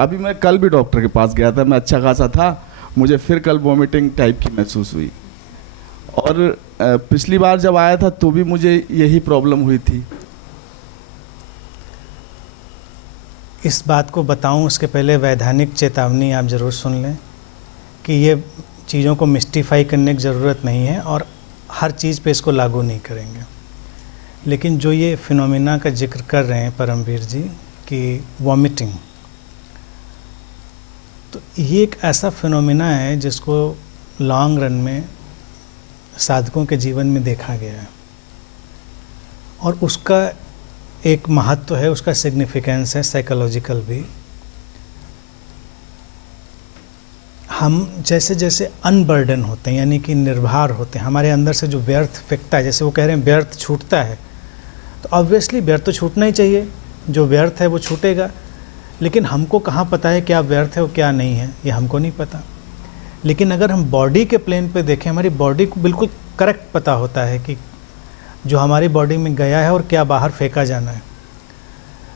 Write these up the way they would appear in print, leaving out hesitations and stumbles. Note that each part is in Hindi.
अभी मैं कल भी डॉक्टर के पास गया था, मैं अच्छा खासा था, मुझे फिर कल वॉमिटिंग टाइप की महसूस हुई। और पिछली बार जब आया था तो भी मुझे यही प्रॉब्लम हुई थी। इस बात को बताऊं उसके पहले वैधानिक चेतावनी आप ज़रूर सुन लें कि ये चीज़ों को मिस्टीफाई करने की ज़रूरत नहीं है और हर चीज़ पे इसको लागू नहीं करेंगे। लेकिन जो ये फिनोमिना का जिक्र कर रहे हैं परमवीर जी कि वॉमिटिंग, तो ये एक ऐसा फिनोमिना है जिसको लॉन्ग रन में साधकों के जीवन में देखा गया है और उसका एक महत्व है, उसका सिग्निफिकेंस है साइकोलॉजिकल भी। हम जैसे जैसे अनबर्डन होते हैं, यानी कि निर्भर होते हैं, हमारे अंदर से जो व्यर्थ फेंकता है, जैसे वो कह रहे हैं व्यर्थ छूटता है, तो ऑब्वियसली व्यर्थ तो छूटना ही चाहिए, जो व्यर्थ है वो छूटेगा। लेकिन हमको कहाँ पता है क्या व्यर्थ है और क्या नहीं है, ये हमको नहीं पता। लेकिन अगर हम बॉडी के प्लेन पे देखें, हमारी बॉडी को बिल्कुल करेक्ट पता होता है कि जो हमारी बॉडी में गया है और क्या बाहर फेंका जाना है।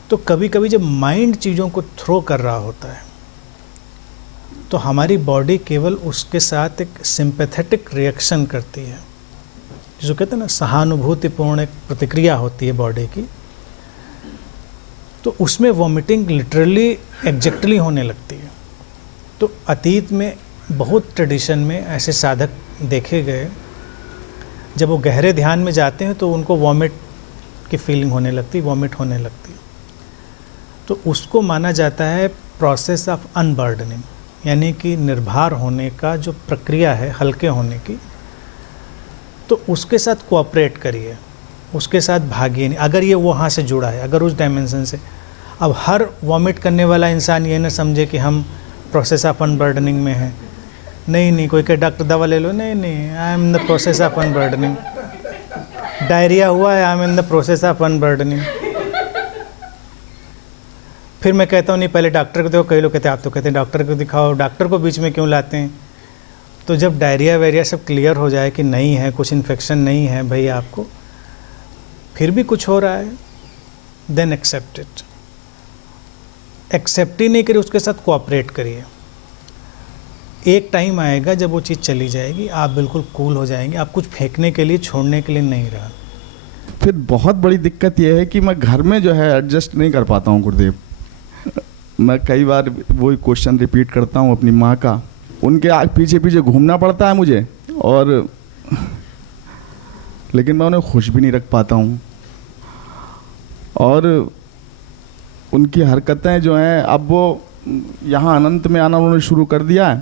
तो कभी कभी जब माइंड चीज़ों को थ्रो कर रहा होता है तो हमारी बॉडी केवल उसके साथ एक सिंपैथेटिक रिएक्शन करती है, जिसको कहते हैं ना सहानुभूतिपूर्ण एक प्रतिक्रिया होती है बॉडी की। तो उसमें वॉमिटिंग लिटरली एग्जैक्टली होने लगती है। तो अतीत में बहुत ट्रेडिशन में ऐसे साधक देखे गए, जब वो गहरे ध्यान में जाते हैं तो उनको वॉमिट की फीलिंग होने लगती, वॉमिट होने लगती। तो उसको माना जाता है प्रोसेस ऑफ अनबर्डनिंग, यानी कि निर्भर होने का जो प्रक्रिया है, हल्के होने की। तो उसके साथ कोऑपरेट करिए, उसके साथ भागिए नहीं, अगर ये वहाँ से जुड़ा है, अगर उस डायमेंशन से। अब हर वॉमिट करने वाला इंसान ये ना समझे कि हम प्रोसेस ऑफ अनबर्डनिंग में हैं। नहीं, कोई कहे डॉक्टर दवा ले लो, नहीं, I am in the process of अनबर्डनिंग। Diarrhoea हुआ है, I am in the process of अनबर्डनिंग। फिर मैं कहता हूँ नहीं पहले डॉक्टर को देखो, कई लोग कहते हैं आप तो कहते हैं डॉक्टर को दिखाओ, डॉक्टर को बीच में क्यों लाते हैं। तो जब डायरिया वेरिया सब क्लियर हो जाए कि नहीं है, कुछ इन्फेक्शन नहीं है भाई आपको, फिर भी कुछ हो रहा है, देन एक्सेप्ट इट। एक्सेप्ट ही नहीं करिए, उसके साथ कोऑपरेट करिए। एक टाइम आएगा जब वो चीज़ चली जाएगी, आप बिल्कुल कूल हो जाएंगे, आप कुछ फेंकने के लिए, छोड़ने के लिए नहीं रहा। फिर बहुत बड़ी दिक्कत यह है कि मैं घर में जो है एडजस्ट नहीं कर पाता हूँ गुरुदेव। मैं कई बार वही क्वेश्चन रिपीट करता हूँ अपनी माँ का, उनके पीछे पीछे घूमना पड़ता है मुझे, और लेकिन मैं उन्हें खुश भी नहीं रख पाता हूँ। और उनकी हरकतें जो हैं, अब वो यहाँ अनंत में आना उन्होंने शुरू कर दिया है,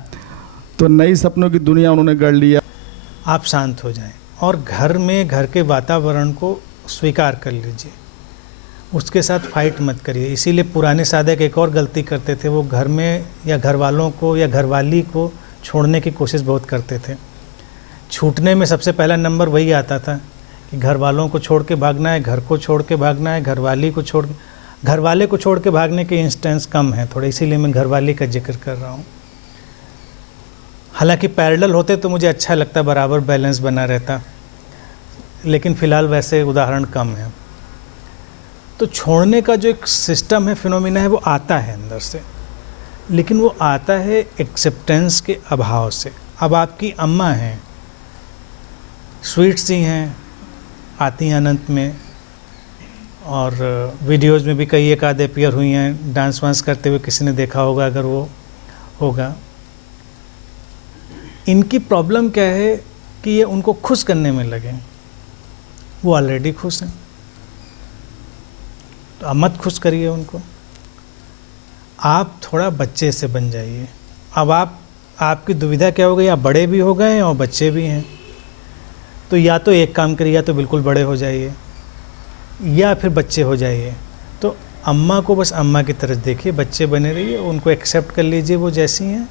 तो नई सपनों की दुनिया उन्होंने गढ़ लिया। आप शांत हो जाएं और घर में, घर के वातावरण को स्वीकार कर लीजिए, उसके साथ फाइट मत करिए। इसीलिए पुराने साधक एक और गलती करते थे, वो घर में या घर वालों को या घरवाली को छोड़ने की कोशिश बहुत करते थे। छूटने में सबसे पहला नंबर वही आता था कि घर वालों को छोड़ के भागना है, घर को छोड़ के भागना है, घरवाली को छोड़, घरवाले को छोड़ के भागने के इंस्टेंस कम है थोड़े, इसीलिए मैं घरवाली का जिक्र कर रहा हूँ। हालांकि पैरेलल होते तो मुझे अच्छा लगता, बराबर बैलेंस बना रहता, लेकिन फ़िलहाल वैसे उदाहरण कम है। तो छोड़ने का जो एक सिस्टम है, फिनोमिना है, वो आता है अंदर से, लेकिन वो आता है एक्सेप्टेंस के अभाव से। अब आपकी अम्मा हैं, स्वीट्स ही हैं, आती हैं अनंत में, और वीडियोज़ में भी कई एक आधे अपीयर हुई हैं, डांस वांस करते हुए किसी ने देखा होगा अगर वो होगा। इनकी प्रॉब्लम क्या है कि ये उनको खुश करने में लगे, वो ऑलरेडी खुश हैं, तो आप मत खुश करिए उनको, आप थोड़ा बच्चे से बन जाइए। अब आपकी दुविधा क्या हो गई, आप बड़े भी हो गए हैं और बच्चे भी हैं, तो या तो एक काम करिए, या तो बिल्कुल बड़े हो जाइए या फिर बच्चे हो जाइए। तो अम्मा को बस अम्मा की तरह देखिए, बच्चे बने रहिए, उनको एक्सेप्ट कर लीजिए वो जैसी हैं,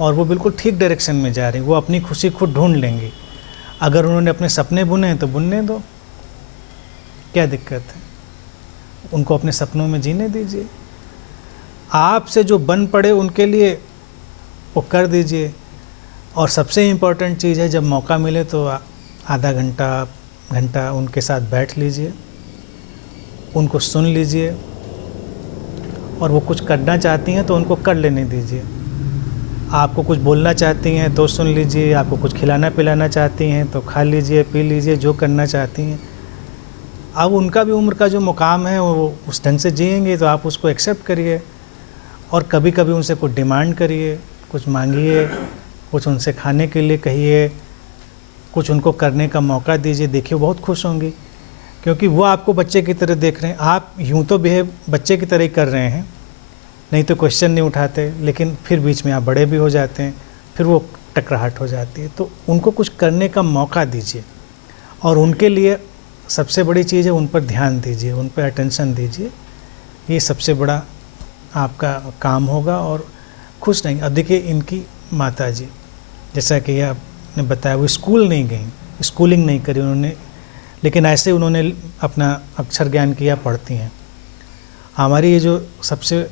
और वो बिल्कुल ठीक डायरेक्शन में जा रही हैं, वो अपनी खुशी खुद ढूंढ लेंगी। अगर उन्होंने अपने सपने बुने हैं तो बुनने दो, क्या दिक्कत है, उनको अपने सपनों में जीने दीजिए। आपसे जो बन पड़े उनके लिए वो कर दीजिए। और सबसे इम्पोर्टेंट चीज़ है, जब मौका मिले तो आधा घंटा उनके साथ बैठ लीजिए, उनको सुन लीजिए, और वो कुछ करना चाहती हैं तो उनको कर लेने दीजिए। आपको कुछ बोलना चाहती हैं तो सुन लीजिए, आपको कुछ खिलाना पिलाना चाहती हैं तो खा लीजिए, पी लीजिए, जो करना चाहती हैं। अब उनका भी उम्र का जो मुकाम है वो उस ढंग से जिएंगे, तो आप उसको एक्सेप्ट करिए और कभी कभी उनसे कुछ डिमांड करिए, कुछ मांगिए, कुछ उनसे खाने के लिए कहिए, कुछ उनको करने का मौका दीजिए। देखिए बहुत खुश होंगी, क्योंकि वो आपको बच्चे की तरह देख रहे हैं। आप यूँ तो बिहेव बच्चे की तरह ही कर रहे हैं, नहीं तो क्वेश्चन नहीं उठाते, लेकिन फिर बीच में आप बड़े भी हो जाते हैं, फिर वो टकराहट हो जाती है। तो उनको कुछ करने का मौका दीजिए और उनके लिए सबसे बड़ी चीज़ है उन पर ध्यान दीजिए, उन पर अटेंशन दीजिए। ये सबसे बड़ा आपका काम होगा और खुश रहेंगे। अब देखिए इनकी माता जी, जैसा कि आपने बताया, वो स्कूल नहीं गई, स्कूलिंग नहीं करी उन्होंने, लेकिन ऐसे उन्होंने अपना अक्षर ज्ञान किया, पढ़ती हैं। हमारी ये जो सबसे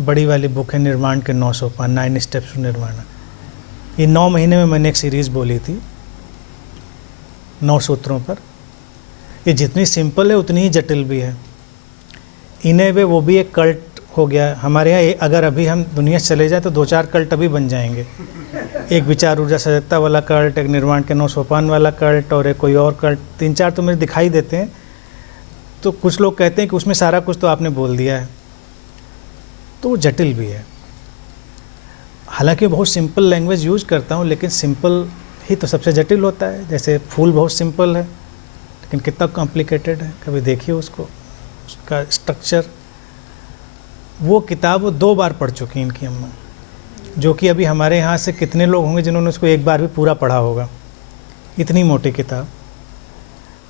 बड़ी वाली बुक है निर्वाण के 9 सोपान, 9 स्टेप्स टू निर्वाण, ये 9 महीने में मैंने एक सीरीज़ बोली थी 9 सूत्रों पर। ये जितनी सिंपल है उतनी ही जटिल भी है। इन्हें वे वो भी एक कल्ट हो गया हमारे यहाँ। अगर अभी हम दुनिया से चले जाए तो 2-4 कल्ट अभी बन जाएंगे। एक विचार ऊर्जा सजगता वाला कल्ट, एक निर्वाण के 9 सोपान वाला कल्ट और एक कोई और कल्ट, 3-4 तो मुझे दिखाई देते हैं। तो कुछ लोग कहते हैं कि उसमें सारा कुछ तो आपने बोल दिया है, तो वो जटिल भी है। हालांकि बहुत सिंपल लैंग्वेज यूज़ करता हूँ, लेकिन सिंपल ही तो सबसे जटिल होता है। जैसे फूल बहुत सिंपल है, लेकिन कितना कॉम्प्लिकेटेड है, कभी देखिए उसको, उसका स्ट्रक्चर। वो किताब वो 2 बार पढ़ चुकी हैं इनकी अम्मा, जो कि अभी हमारे यहाँ से कितने लोग होंगे जिन्होंने उसको एक बार भी पूरा पढ़ा होगा। इतनी मोटी किताब,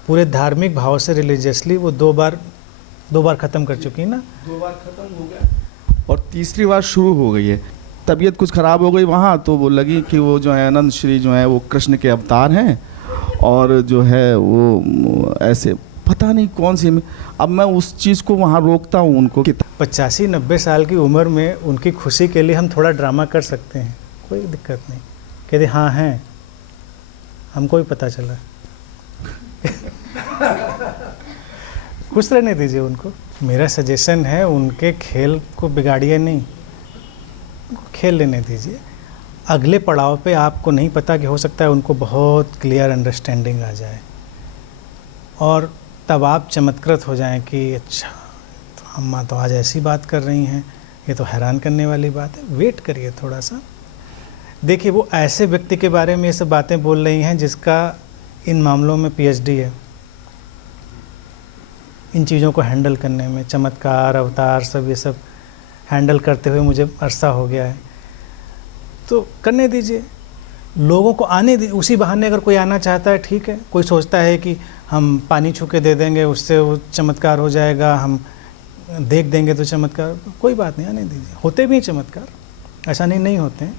पूरे धार्मिक भाव से रिलीजियसली वो 2 बार ख़त्म कर चुकी है ना। 2 बार ख़त्म हो गया और तीसरी बार शुरू हो गई है। तबीयत कुछ ख़राब हो गई वहाँ, तो वो लगी कि वो जो है आनंद श्री जो है वो कृष्ण के अवतार हैं और जो है वो ऐसे पता नहीं कौन सी। अब मैं उस चीज़ को वहाँ रोकता हूँ उनको। 85-90 साल की उम्र में उनकी खुशी के लिए हम थोड़ा ड्रामा कर सकते हैं, कोई दिक्कत नहीं। कहते हाँ हैं, हमको भी पता चला। खुश रहने दीजिए उनको। मेरा सजेशन है उनके खेल को बिगाड़िए नहीं, उनको खेल लेने दीजिए। अगले पड़ाव पे आपको नहीं पता कि हो सकता है उनको बहुत क्लियर अंडरस्टैंडिंग आ जाए और तब आप चमत्कृत हो जाएं कि अच्छा तो अम्मा तो आज ऐसी बात कर रही हैं, ये तो हैरान करने वाली बात है। वेट करिए थोड़ा सा। देखिए वो ऐसे व्यक्ति के बारे में ये सब बातें बोल रही हैं जिसका इन मामलों में पीएचडी है, इन चीज़ों को हैंडल करने में। चमत्कार, अवतार, सब ये सब हैंडल करते हुए मुझे अरसा हो गया है। तो करने दीजिए, लोगों को आने दीजिए। उसी बहाने अगर कोई आना चाहता है ठीक है, कोई सोचता है कि हम पानी छू के दे देंगे उससे वो चमत्कार हो जाएगा, हम देख देंगे तो चमत्कार, कोई बात नहीं, आने दीजिए। होते भी हैं चमत्कार, ऐसा नहीं होते हैं,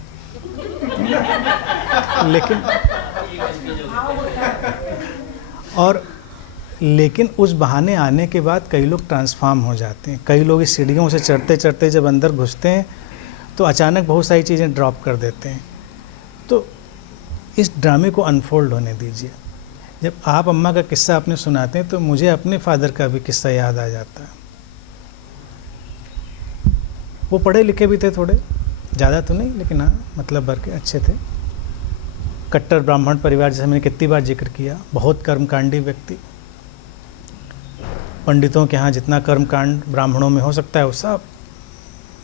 लेकिन उस बहाने आने के बाद कई लोग ट्रांसफॉर्म हो जाते हैं। कई लोग इस सीढ़ियों से चढ़ते चढ़ते जब अंदर घुसते हैं तो अचानक बहुत सारी चीज़ें ड्रॉप कर देते हैं। तो इस ड्रामे को अनफोल्ड होने दीजिए। जब आप अम्मा का किस्सा अपने सुनाते हैं तो मुझे अपने फादर का भी किस्सा याद आ जाता है। वो पढ़े लिखे भी थे, थोड़े ज़्यादा तो नहीं, लेकिन हाँ मतलब भर के अच्छे थे। कट्टर ब्राह्मण परिवार, जैसे मैंने कितनी बार जिक्र किया, बहुत कर्मकांडी व्यक्ति। पंडितों के यहाँ जितना कर्मकांड ब्राह्मणों में हो सकता है वो सब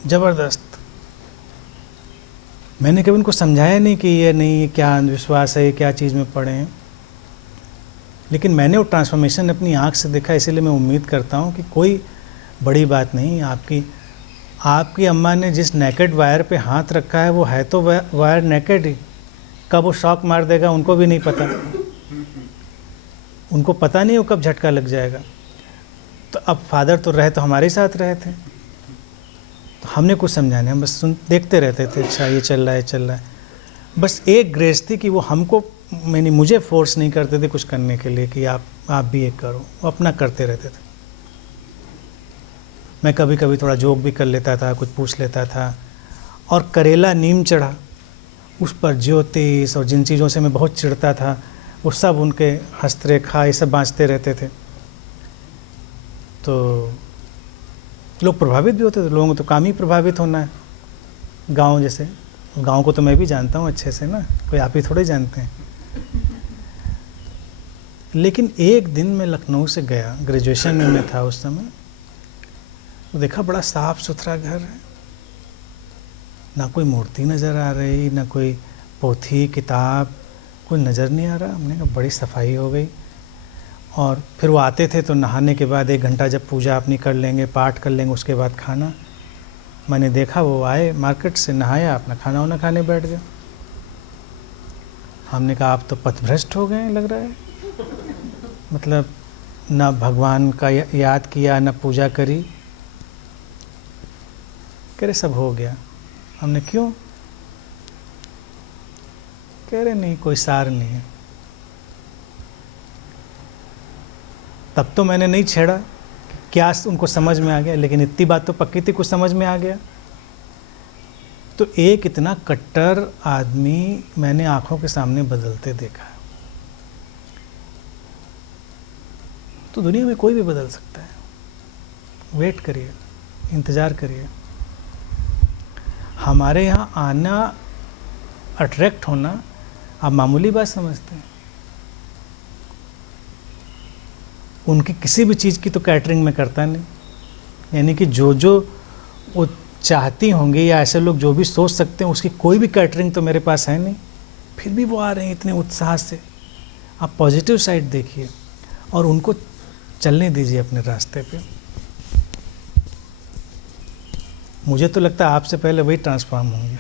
ज़बरदस्त। मैंने कभी उनको समझाया नहीं कि ये नहीं, ये क्या अंधविश्वास है, ये क्या चीज़ में पड़े हैं, लेकिन मैंने वो ट्रांसफॉर्मेशन अपनी आँख से देखा। इसीलिए मैं उम्मीद करता हूँ कि कोई बड़ी बात नहीं। आपकी अम्मा ने जिस नेकेड वायर पे हाथ रखा है वो है तो वायर नेकेड ही, कब वो शॉक मार देगा उनको भी नहीं पता। उनको पता नहीं वो कब झटका लग जाएगा। तो अब फादर तो रहे, तो हमारे साथ रहे थे, तो हमने कुछ समझाने, हम बस देखते रहते थे, अच्छा ये चल रहा है, चल रहा है। बस एक ग्रेस थी कि वो हमको, मैंने मुझे फोर्स नहीं करते थे कुछ करने के लिए कि आप भी ये करो, वो अपना करते रहते थे। मैं कभी कभी थोड़ा जोक भी कर लेता था, कुछ पूछ लेता था। और करेला नीम चढ़ा, उस पर ज्योतिष और जिन चीज़ों से मैं बहुत चिढ़ता था वो सब उनके हस्तरेखा ये सब बाँचते रहते थे। तो लोग प्रभावित भी होते थे, लोगों को तो काम ही प्रभावित होना है। गांव जैसे, गांव को तो मैं भी जानता हूँ अच्छे से ना, कोई आप ही थोड़े जानते हैं। लेकिन एक दिन मैं लखनऊ से गया, ग्रेजुएशन में मैं था उस समय, तो देखा बड़ा साफ सुथरा घर है, ना कोई मूर्ति नज़र आ रही, ना कोई पोथी किताब, कोई नज़र नहीं आ रहा। हमने कहा बड़ी सफाई हो गई। और फिर वो आते थे तो नहाने के बाद 1 घंटा जब पूजा अपनी कर लेंगे, पाठ कर लेंगे, उसके बाद खाना। मैंने देखा वो आए मार्केट से, नहाया, अपना खाना वाना खाने बैठ गए। हमने कहा आप तो पथभ्रष्ट हो गए लग रहा है, मतलब ना भगवान का याद किया, ना पूजा करी। कह रहे सब हो गया। हमने क्यों? कह रहे नहीं, कोई सार नहीं है। तब तो मैंने नहीं छेड़ा, क्या उनको समझ में आ गया, लेकिन इतनी बात तो पक्की थी, कुछ समझ में आ गया। तो एक इतना कट्टर आदमी मैंने आंखों के सामने बदलते देखा। तो दुनिया में कोई भी बदल सकता है। वेट करिए, इंतज़ार करिए। हमारे यहाँ आना, अट्रैक्ट होना आप मामूली बात समझते हैं। उनकी किसी भी चीज़ की तो कैटरिंग में करता नहीं, यानी कि जो जो वो चाहती होंगी या ऐसे लोग जो भी सोच सकते हैं, उसकी कोई भी कैटरिंग तो मेरे पास है नहीं, फिर भी वो आ रहे हैं इतने उत्साह से। आप पॉजिटिव साइड देखिए और उनको चलने दीजिए अपने रास्ते पे। मुझे तो लगता है आपसे पहले वही ट्रांसफॉर्म होंगे।